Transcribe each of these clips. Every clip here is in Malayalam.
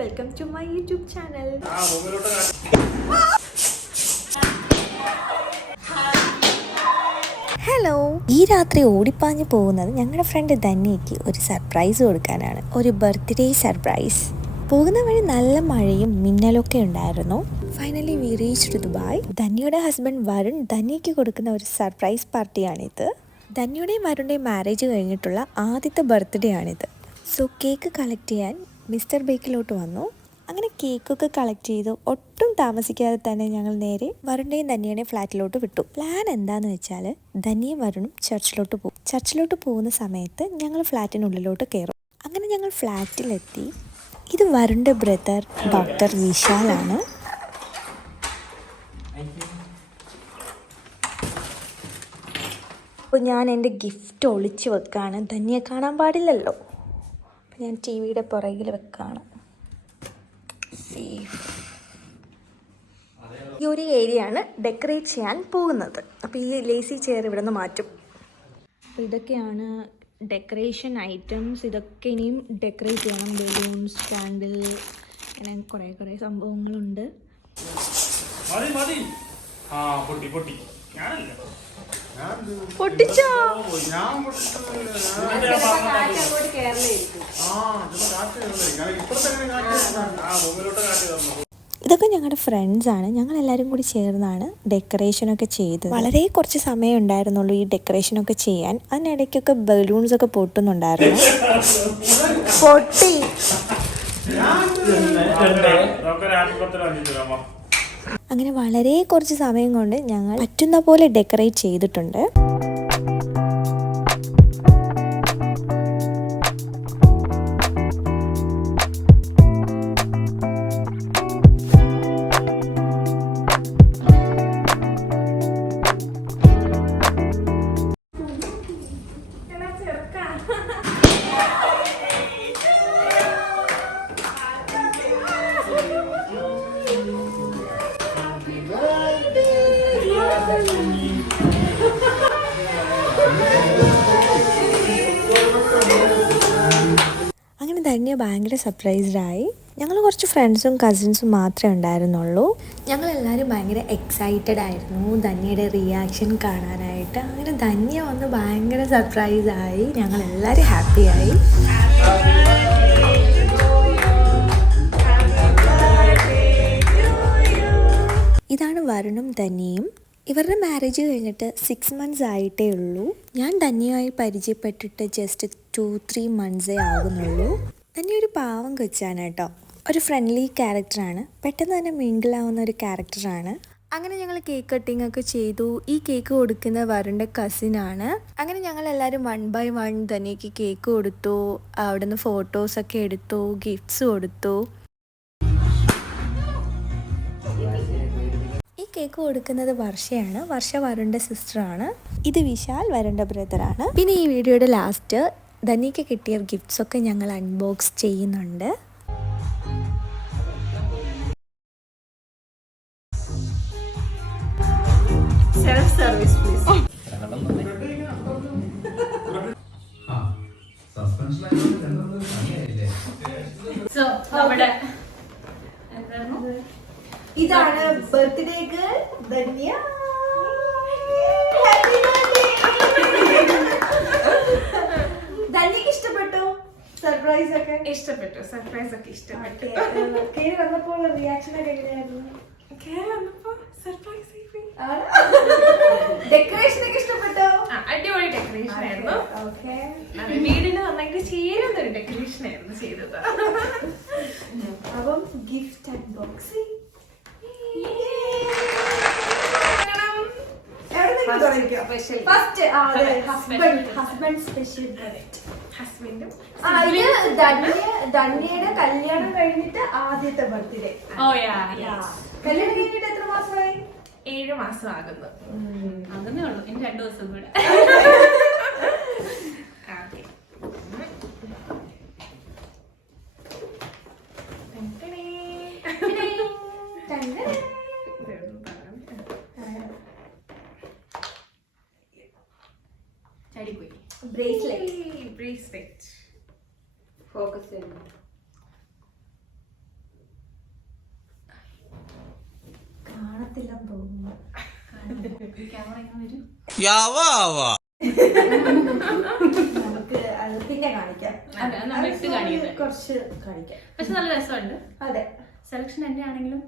welcome to my YouTube channel. Hello, ഈ രാത്രി ഓടിപ്പാഞ്ഞു പോകുന്നത് ഞങ്ങളുടെ ഫ്രണ്ട് ധന്യയ്ക്ക് ഒരു സർപ്രൈസ് കൊടുക്കാനാണ്. ഒരു ബർത്ത്ഡേ സർപ്രൈസ്. പോകുന്ന വഴി നല്ല മഴയും മിന്നലൊക്കെ ഉണ്ടായിരുന്നു. Finally we reached Dubai. ധന്യയുടെ ഹസ്ബൻഡ് വരുൺ ധന്യയ്ക്ക് കൊടുക്കുന്ന ഒരു സർപ്രൈസ് പാർട്ടിയാണിത്. ധന്യയുടെയും വരുണിൻ്റെയും മാരേജ് കഴിഞ്ഞിട്ടുള്ള ആദ്യത്തെ ബർത്ത്ഡേ ആണിത്. സോ കേക്ക് കളക്ട് ചെയ്യാൻ മിസ്റ്റർ ബേക്കിലോട്ട് വന്നു. അങ്ങനെ കേക്കൊക്കെ കളക്ട് ചെയ്തു. ഒട്ടും താമസിക്കാതെ തന്നെ ഞങ്ങൾ നേരെ വരുണിൻ്റെയും ധന്യയുടെയും ഫ്ലാറ്റിലോട്ട് വിട്ടു. പ്ലാൻ എന്താണെന്ന് വെച്ചാൽ ധന്യയും വരുണും ചർച്ചിലോട്ട് പോകും. ചർച്ചിലോട്ട് പോകുന്ന സമയത്ത് ഞങ്ങൾ ഫ്ലാറ്റിനുള്ളിലോട്ട് കയറും. അങ്ങനെ ഞങ്ങൾ ഫ്ലാറ്റിലെത്തി. ഇത് വരുണിൻ്റെ ബ്രദർ ഡോക്ടർ വിശാലാണ്. അപ്പോൾ ഞാൻ എൻ്റെ ഗിഫ്റ്റ് ഒളിച്ച് വെക്കാണ്. ധന്യയെ കാണാൻ പാടില്ലല്ലോ. അപ്പം ഞാൻ ടി വിയുടെ പുറകിൽ വെക്കാണ്. സേഫ്. ഈ ഒരു ഏരിയ ആണ് ഡെക്കറേറ്റ് ചെയ്യാൻ പോകുന്നത്. അപ്പോൾ ഈ ലേസി ചെയർ ഇവിടെ നിന്ന് മാറ്റും. അപ്പോൾ ഇതൊക്കെയാണ് ഡെക്കറേഷൻ ഐറ്റംസ്. ഇതൊക്കെ ഇനിയും ഡെക്കറേറ്റ് ചെയ്യണം. ബലൂൺസ്, കാൻഡിൽ, അങ്ങനെ കുറേ സംഭവങ്ങളുണ്ട്. പൊട്ടിച്ചോ? ഇതൊക്കെ ഞങ്ങളുടെ ഫ്രണ്ട്സാണ്. ഞങ്ങളെല്ലാവരും കൂടി ചേർന്നാണ് ഡെക്കറേഷനൊക്കെ ചെയ്തത്. വളരെ കുറച്ച് സമയം ഉണ്ടായിരുന്നുള്ളൂ ഈ ഡെക്കറേഷനൊക്കെ ചെയ്യാൻ. അതിനിടയ്ക്കൊക്കെ ബലൂൺസൊക്കെ പൊട്ടുന്നുണ്ടായിരുന്നു. പൊട്ടി. അങ്ങനെ വളരെ കുറച്ച് സമയം കൊണ്ട് ഞങ്ങൾ പറ്റുന്ന പോലെ ഡെക്കറേറ്റ് ചെയ്തിട്ടുണ്ട്. അങ്ങനെ ധന്യ ഭയങ്കര സർപ്രൈസ്ഡായി. ഞങ്ങൾ കുറച്ച് ഫ്രണ്ട്സും കസിൻസും മാത്രമേ ഉണ്ടായിരുന്നുള്ളൂ. ഞങ്ങളെല്ലാവരും ഭയങ്കര എക്സൈറ്റഡ് ആയിരുന്നു ധന്യയുടെ റിയാക്ഷൻ കാണാനായിട്ട്. അങ്ങനെ ധന്യ വന്ന് ഭയങ്കര സർപ്രൈസായി. ഞങ്ങളെല്ലാവരും ഹാപ്പിയായി. ഇതാണ് വരുണും ധന്യയും. ഇവരുടെ മാരേജ് കഴിഞ്ഞിട്ട് 6 months ആയിട്ടേ ഉള്ളൂ. ഞാൻ ധന്യയുമായി പരിചയപ്പെട്ടിട്ട് ജസ്റ്റ് 2-3 months ആകുന്നുള്ളൂ. ധന്യ ഒരു പാവം കൊച്ചാണ് കേട്ടോ. ഒരു ഫ്രണ്ട്ലി ക്യാരക്ടറാണ്. പെട്ടെന്ന് തന്നെ മിങ്കിളാവുന്ന ഒരു ക്യാരക്ടറാണ്. അങ്ങനെ ഞങ്ങൾ കേക്ക് കട്ടിംഗ് ഒക്കെ ചെയ്തു. ഈ കേക്ക് കൊടുക്കുന്ന വരുണിൻ്റെ കസിനാണ്. അങ്ങനെ ഞങ്ങൾ എല്ലാവരും 1 by 1 ധന്യയ്ക്ക് കേക്ക് കൊടുത്തു. അവിടുന്ന് ഫോട്ടോസൊക്കെ എടുത്തു, ഗിഫ്റ്റ്സ് കൊടുത്തു. ഈ കേക്ക് കൊടുക്കുന്നത് വർഷയാണ്. വർഷ വരുണിൻ്റെ സിസ്റ്ററാണ്. ഇത് വിശാൽ വരുണിൻ്റെ ബ്രദറാണ്. പിന്നെ ഈ വീഡിയോയുടെ ലാസ്റ്റ് ധന്യയ്ക്ക് കിട്ടിയ ഗിഫ്റ്റ്സ് ഒക്കെ ഞങ്ങൾ അൺബോക്സ് ചെയ്യുന്നുണ്ട്. Self service please. ഇതാണ് ബർത്ത്ഡേക്ക് ധന്യ. ധന്യക്ക് ഇഷ്ടപ്പെട്ടോ സർപ്രൈസ് ഒക്കെ? ഇഷ്ടപ്പെട്ടു. സർപ്രൈസ് ഒക്കെ ഇഷ്ടപ്പെട്ടു. കേറി വന്നപ്പോൾ റിയാക്ഷൻ ഒക്കെ എങ്ങനെയായിരുന്നു? കേറി വന്നപ്പോ സർപ്രൈസ് ഡെക്കറേഷൻ ഒക്കെ ഇഷ്ടപ്പെട്ടോ? അടിപൊളി ഡെക്കറേഷൻ ആയിരുന്നു. വീടിന് നന്നായിട്ട് ചേരുന്ന ഒരു ഡെക്കറേഷൻ ആയിരുന്നു ചെയ്തത്. അപ്പം ഗിഫ്റ്റ് അൺബോക്സിംഗ്. ധന്യയുടെ കല്യാണം കഴിഞ്ഞിട്ട് ആദ്യത്തെ ബർത്ത്ഡേ. കല്യാണം കഴിഞ്ഞിട്ട് എത്ര മാസമായി? 7 മാസം ആകുന്നു. ആകുന്നേ ഉള്ളൂ. ഇനി 2 ദിവസം കൂടെ. ബ്രേസ്ലെറ്റ് ഫോക്കസ് ചെയ്യുന്നു. ക്യാമറ ഇങ്ങനെ വരും. നമുക്ക് അത് പിന്നെ കാണിക്കാം. കുറച്ച് കാണിക്കാം. പക്ഷെ നല്ല രസമുണ്ട്. അതെ, സെലക്ഷൻ എന്റെ ആണെങ്കിലും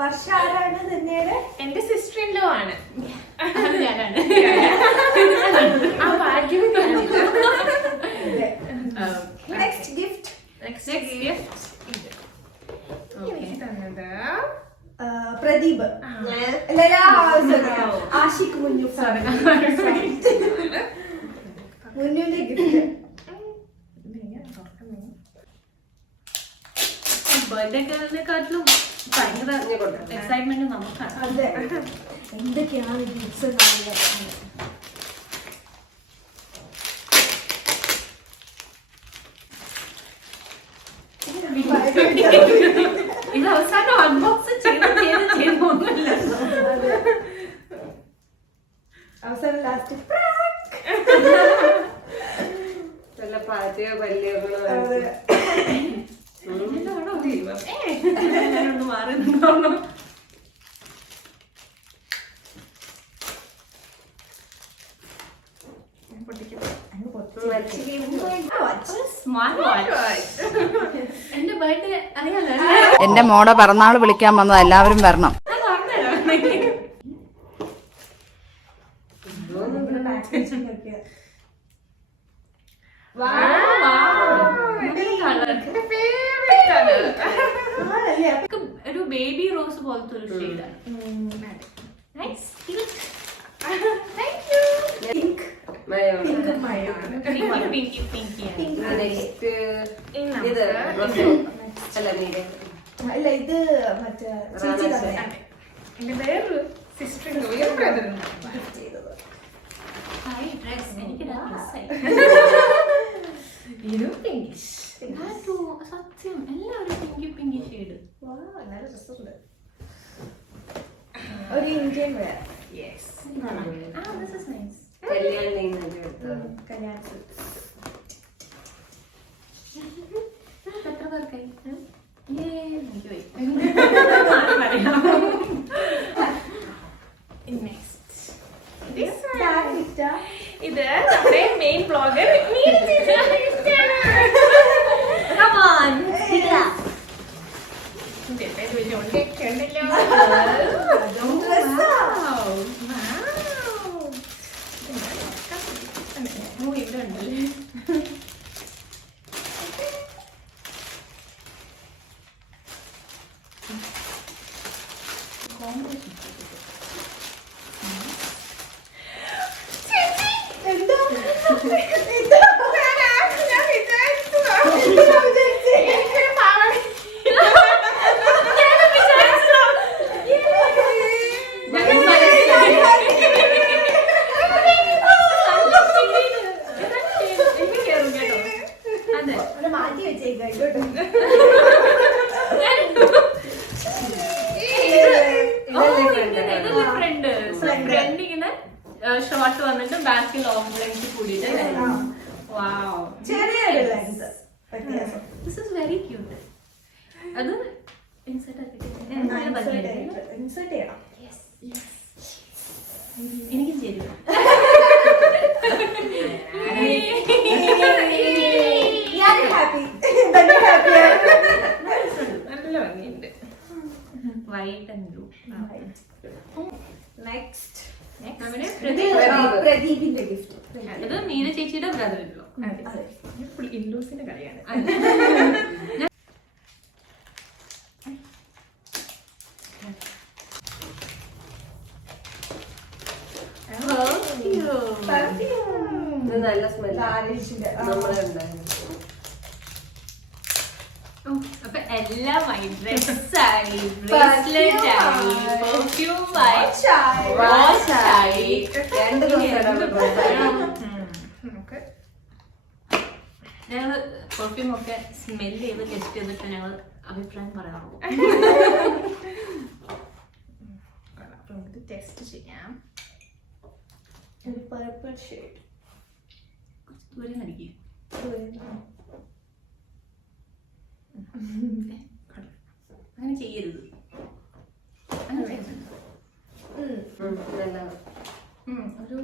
വർഷ ആരാണ് തന്നെയാണ്? എന്റെ സിസ്റ്റർ ഇൻ ലോ ആണ്. ഞാനാണ്. നെക്സ്റ്റ് ഗിഫ്റ്റ് പ്രദീപ്, ആഷിഖ് മുന്നു, മുന്നുവിന്റെ ഗിഫ്റ്റ്. ബർത്ത്ഡേ ഗേളിനെക്കാട്ടിലും ഭയങ്കര എക്സൈറ്റ്മെന്റ് നമുക്കാണ്. അതെ, എന്തൊക്കെയാണ് ഗിഫ്റ്റ്സ്? ഇത് അവസാനം അൺബോക്സ് ചെയ്തൊന്നുമില്ല. അവസാനം ലാസ്റ്റ് നല്ല പാചക പല്ലുകളോ മാറുന്നുണ്ടോ? എന്റെ ബർത്ത്ഡേ അറിയാലോ. എന്റെ മോടെ പിറന്നാൾ വിളിക്കാൻ വന്നത്, എല്ലാവരും വരണം. ഒരു ബേബി റോസ് പോലത്തെ ഒരു ഷെയ്ഡാണ്. അല്ല, ഇത് മറ്റേ എന്റെ വേറൊരു സിസ്റ്റർ സത്യം എല്ലാവരും പിങ്കി ഷെയ്ഡ്. നല്ല രസമുണ്ട്. ഒരു ഇന്ത്യൻ വെയർ. കല്യാണത്തിൽ എത്ര പേർക്കായി? ഇത് നമ്മുടെ മെയിൻ ബ്ലോഗർ മാറ്റി വെച്ചേക്കാം. ഫ്രണ്ട് ഇങ്ങനെ ഷോർട്ട് വന്നിട്ട് ബാക്കിൽ ലോങ് ലെങ്ത് കൂടിയിട്ട്. ചെറിയൊരു ലെങ്ത് വ്യത്യാസം. This is very cute. അത് ഇൻസേർട്ട് ചെയ്യണം. എനിക്കും ശരി. നല്ല ഭംഗിയുണ്ട്. White and blue. നെക്സ്റ്റ് പ്രദീപിന്റെ ഗിഫ്റ്റ്. അത് മീന ചേച്ചിയുടെ ബ്രദറിലോ ഇൻഡോസിന്റെ കളിയാണ്. നല്ല സ്മെല്ല്. അപ്പൊ എല്ലാം ഡ്രസ്സായി, ബ്രേസ്ലെറ്റ് ആയി, പെർഫ്യൂം ആയി, വാച്ച് ആയി. ഞങ്ങള് പെർഫ്യൂം ഒക്കെ സ്മെല് ചെയ്ത് ടെസ്റ്റ് ചെയ്തിട്ട് ഞങ്ങൾ അഭിപ്രായം പറയാറുള്ളൂ. നമുക്ക് ടെസ്റ്റ് ചെയ്യാം. Purple shade. ദൂരെ നടിക്കും. അങ്ങനെ ചെയ്യരുത്. നല്ലതാണ്. ഒരു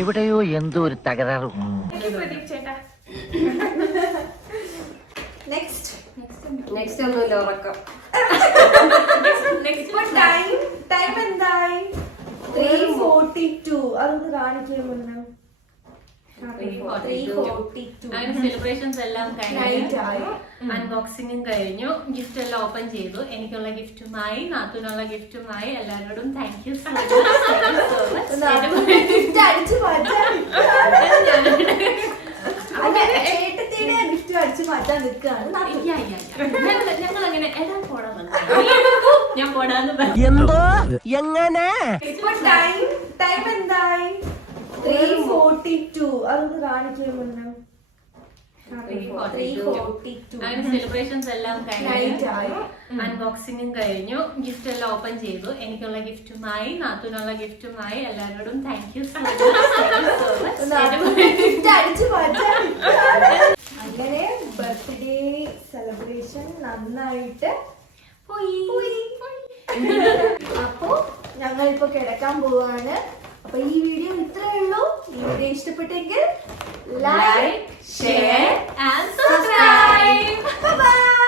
എവിടെയോ എന്തോ ഒരു തകരാറ്. നെക്സ്റ്റ് ഒന്നുമില്ല, ഉറക്കം. ടൈം എന്തായി? 3:42. അതൊന്ന് കാണിക്കാൻ മുന്നേ അങ്ങനെ സെലിബ്രേഷൻസ് എല്ലാം കഴിഞ്ഞു, അൺബോക്സിംഗും കഴിഞ്ഞു, ഗിഫ്റ്റ് എല്ലാം ഓപ്പൺ ചെയ്തു. എനിക്കുള്ള ഗിഫ്റ്റുമായി നാത്തൂനുള്ള ഗിഫ്റ്റുമായി എല്ലാവരോടും thank you so much. Gift അടിച്ചു മാറ്റാൻ നിൽക്കുകയാണ്. ഞങ്ങൾ അങ്ങനെ എല്ലാം പോടാൻ ഞാൻ പോടാന്ന് എന്തോ എങ്ങനെ ടൈം എന്തായി? 3:42. അതൊന്ന് കാണിക്കാൻ മുന്നേ അങ്ങനെ സെലിബ്രേഷൻസ് എല്ലാം കഴിഞ്ഞു, അൺബോക്സിംഗും കഴിഞ്ഞു, ഗിഫ്റ്റ് എല്ലാം ഓപ്പൺ ചെയ്തു. എനിക്കുള്ള ഗിഫ്റ്റുമായി നാത്തൂനുള്ള ഗിഫ്റ്റുമായി എല്ലാവരോടും താങ്ക് യു സോ മച്ച്. അങ്ങനെ ബർത്ത്ഡേ സെലിബ്രേഷൻ നന്നായിട്ട് പോയി. അപ്പൊ ഞങ്ങൾ ഇപ്പൊ കിടക്കാൻ പോവാണ്. അപ്പൊ ഈ വീഡിയോ ഇത്രയേ ഉള്ളൂ. ഈ വീഡിയോ ഇഷ്ടപ്പെട്ടെങ്കിൽ like, share and subscribe. Bye bye.